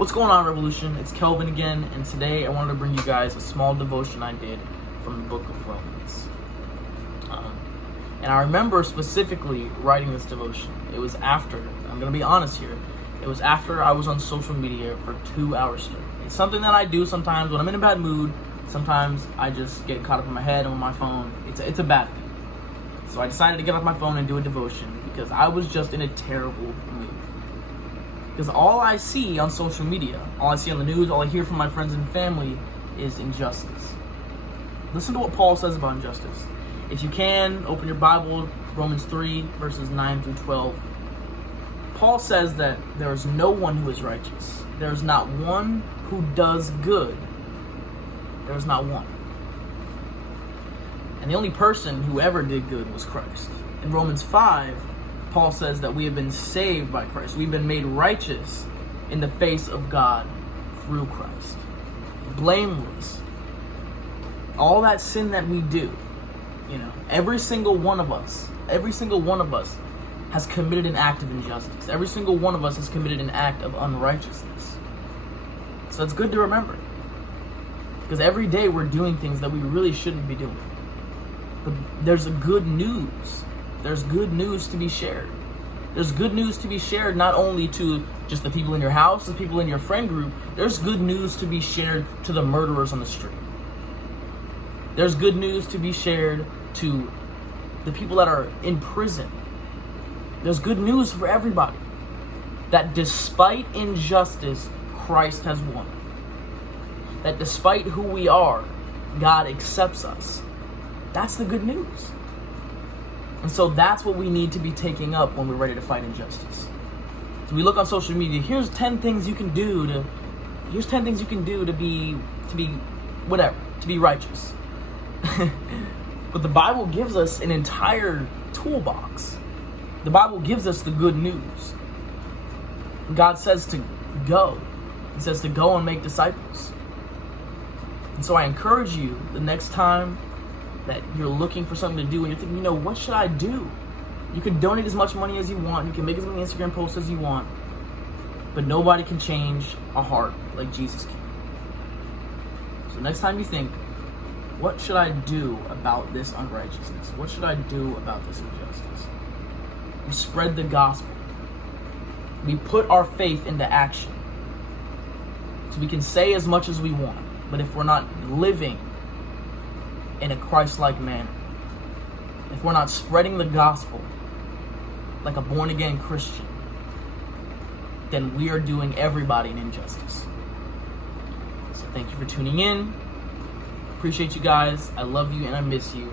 What's going on, Revolution? It's Kelvin again, and today I wanted to bring you guys a small devotion I did from the book of Romans. And I remember specifically writing this devotion. It was after, I'm going to be honest here, it was after I was on social media for 2 hours straight. It's something that I do sometimes when I'm in a bad mood. Sometimes I just get caught up in my head and on my phone. It's a bad thing. So I decided to get off my phone and do a devotion because I was just in a terrible mood. Because all I see on social media, all I see on the news, all I hear from my friends and family is injustice. Listen to what Paul says about injustice. If you can, open your Bible, Romans 3, verses 9 through 12. Paul says that there is no one who is righteous. There is not one who does good. There is not one. And the only person who ever did good was Christ. In Romans 5, Paul says that we have been saved by Christ. We've been made righteous in the face of God through Christ. Blameless. All that sin that we do, every single one of us has committed an act of injustice. Every single one of us has committed an act of unrighteousness. So it's good to remember. Because every day we're doing things that we really shouldn't be doing. But there's good news. There's good news to be shared. There's good news to be shared not only to just the people in your house, the people in your friend group. There's good news to be shared to the murderers on the street. There's good news to be shared to the people that are in prison. There's good news for everybody. That despite injustice, Christ has won. That despite who we are, God accepts us. That's the good news. And so that's what we need to be taking up when we're ready to fight injustice. So we look on social media, here's 10 things you can do to be righteous. But the Bible gives us an entire toolbox. The Bible gives us the good news. God says to go. He says to go and make disciples. And so I encourage you, the next time that you're looking for something to do and you're thinking, what should I do? You can donate as much money as you want. You can make as many Instagram posts as you want. But nobody can change a heart like Jesus can. So next time you think, what should I do about this unrighteousness? What should I do about this injustice? We spread the gospel. We put our faith into action. So we can say as much as we want, but if we're not living in a Christ-like manner, if we're not spreading the gospel like a born-again Christian, then we are doing everybody an injustice. So thank you for tuning in. Appreciate you guys. I love you and I miss you.